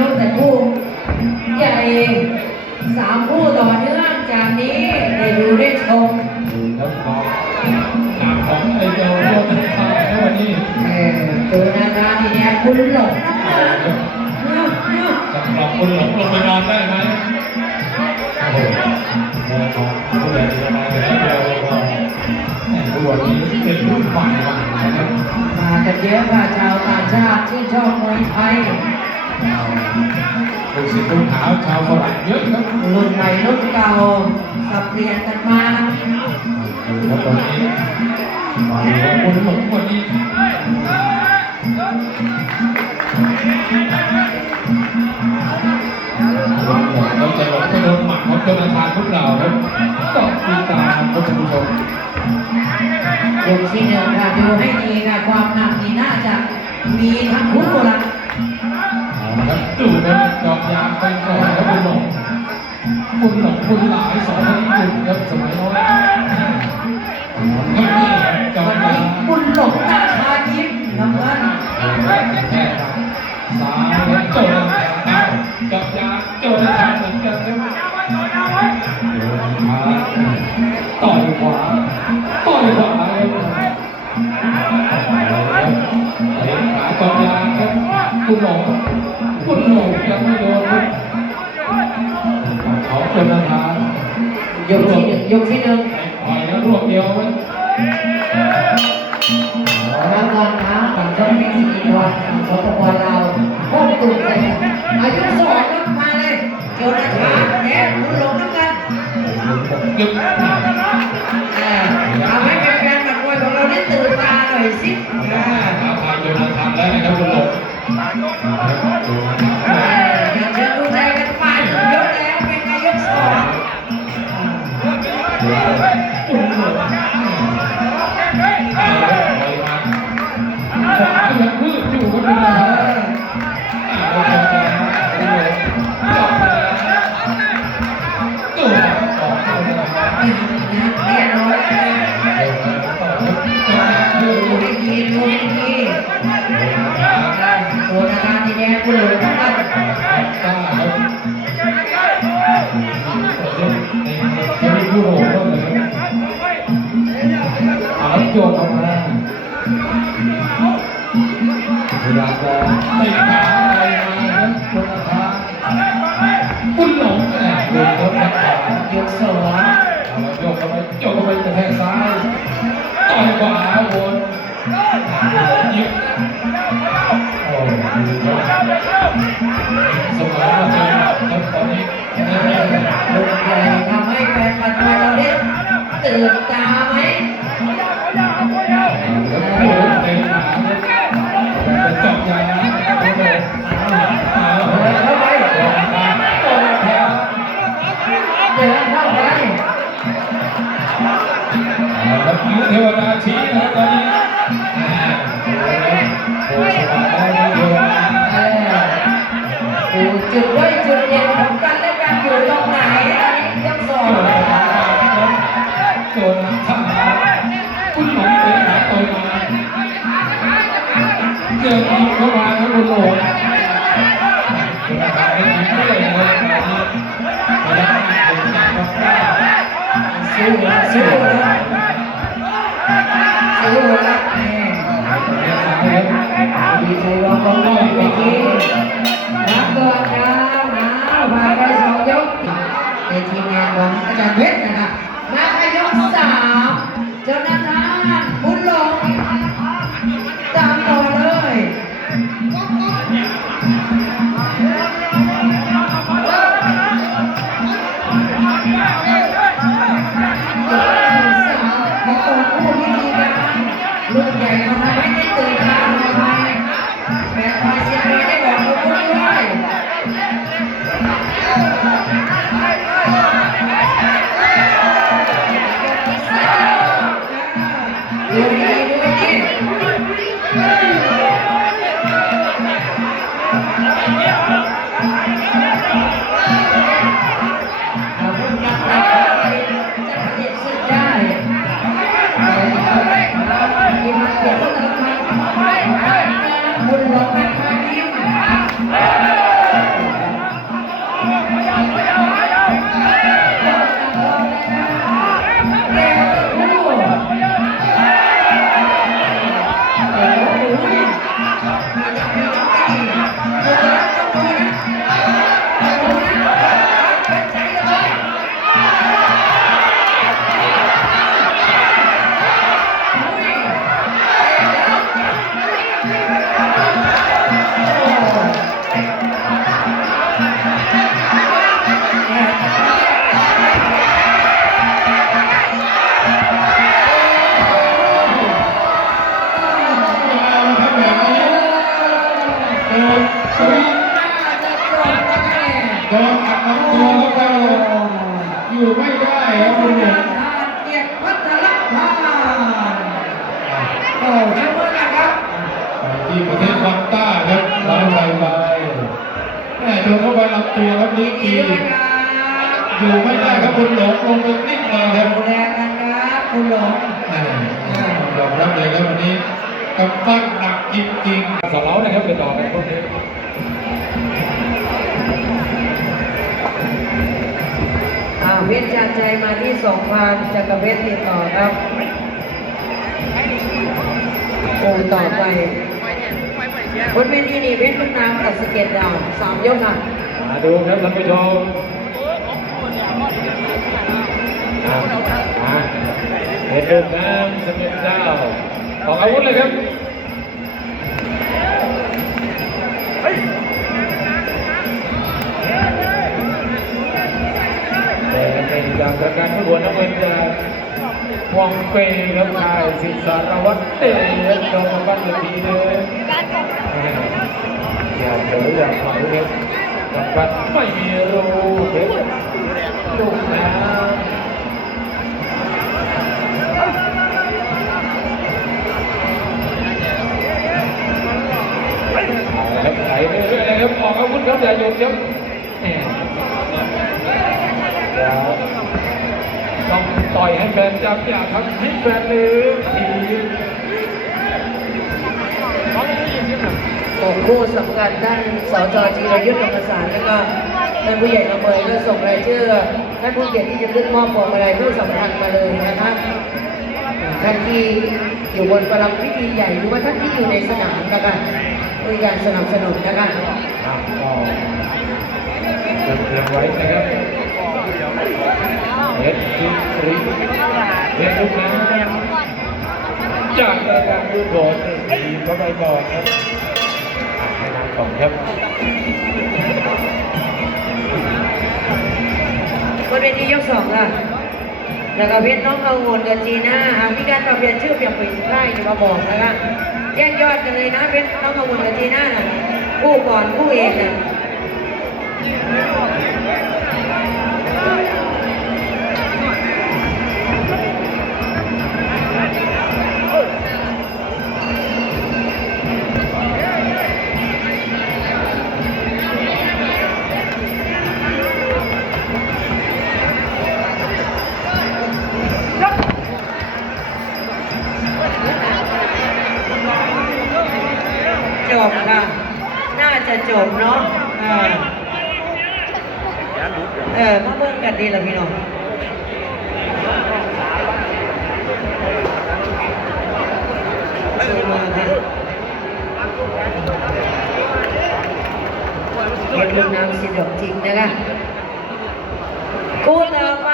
ลดแต่คู่ใหญ่สามคู่ต่อเนื่องจากนี้ได้ดูได้ชมแล้วก็หนักของไอเดียวโลกทั้งชายในวันนี้เออตัวนาคานี่เนี่ยคุณหลงนะเนาะเนาะสำหรับคนหลงลงไปนอนได้ไหมโอ้โหมองมองผู้ใหญ่จะมาแต่ไอเดียวก็แหม่ตัวนี้เป็นรุ่นใหม่มานะครับมากันเยอะค่ะชาวต่างชาติที่นชอบมวยไทย ลูกศิษย์ลูกหาชาวฝรั่งเยอะครับรุ่นใหม่รุ่นเก่าสับเปลี่ยนกันมาแล้วตอนนี้มาดูคนหลงวันนี้เราจะหลงไปโดนหมัดของโจนาธานพวกเราครับต้องติดตามครับท่านผู้ชมยกที่หนึ่งค่ะดูให้ดีค่ะความหนักนี่น่าจะมีทั้งคู่ละ เอาละครับดูครับจอบยางไปก่อนครับคุณหลงคุณหลงคุณหลายสองคนบุญครับสมัยน้นครับนี่จอบวันยานี้งคุณหลงนาคายิ้มน้ำเงินแค่ซ้ายโจนาธานจอบยางโจนาธานเหมือนกันครับต่อยขวาต่อยขวาเตะขาจอบยาครับคุณหลง ยกที่หนึ่งยกที่หนึ่งปล่อยแล้วรวบเดียวไหมแล้วก่อนนะฝั่งชนพิธีกรสปปลาวพ้องตุ่มเลยอายุสองนับมาเลยโจนาธานแดงคุณหลงน้ำเงินยึดเออทำให้ ตื่ ดินยิงเข้ามาครับคุณโหลดสู้สู้สู้ Música นสวิงน่าจะจบแล้วแน่โดนอัดลำตัวเข้าไปอยู่ไม่ได้ครับคุณหนุ่มทานเกียรติพัฒนพานโอ้เชื่อว่านะครับไปที่ประเทศวันต้าครับร้านไวไวแม่โดนเข้าไปลำตัวครับนี้ดีกีด้วยนะครับอยู่ไม่ได้ครับคุณหลงลงไปกลิ้งเลยครับดูแลกันครับคุณหลงแม่ยอมรับเลยครับวันนี้ กำปั้นหนักจริงๆสองเล้านะครับเป็นต่อไปพวกนี้เพชรชาญใจมาที่สองพันจักรเพชรติดต่อครับโอ้ต่อไปบนเวทีนี่เพชรลูกน้ำกับสเก็ตดาวสามยกค่ะมาดูครับท่านผู้ชมมาเห็นลูกน้ำสมิธเจ้า ออกอาวุธเลยครับแต่เป็นจากประการผู้บวชนักเรียนจากวังเปย์ครับนายศิษารวัตรเตะโดนมาบ้านทีเลยอย่าเผลออย่าเผลอครับกำปั้นไม่มีรูเด็กลูกน้ำ ย่าหยุดครับแหม่เดี๋ยต้องต่อยให้แฟนจับอย่าทำให้แฟนลืมทีตกคู่สำคัญท่านสจจีรยุทธ์ธรรมศารแล้วก็ท่านผู้ใหญ่ระเบิดก็ส่งรายชื่อท่านผู้เกียรติที่จะขึ้นมอบพวงมาลัยเพื่สำคัญมาเลยนะครับท่านที่อยู่บนประลังพิธีใหญ่หรือว่าท่านที่อยู่ในสนามนะครั บด้วยการสนับสนุนนะครับครับก็เตรียมไว้นะครับเฮ็ดซิริเฮ็ดลูกน้ำจากรายการดูโดดทีมก็ไปบอกครับให้นำก่อนครับบนเวทียกสองค่ะแล้วก็เพชรน้องเอาโวนกับจีน่าหากมีการปรับเปลี่ยนชื่อเปลี่ยนเปลี่ยนค่ายมาบอกนะคะ แยกยอดกันเลยนะเพ้นต้องเอาโวนกับจีน่าน่ะคู่ก่อนคู่เองน่ะ น่าจะจบเนาะเออเออมาเบิ่งกันดีละพี่น้องเชิญมาค่ะเป็นลูกน้ำสิดอกจริงนะคะคู่ต่อ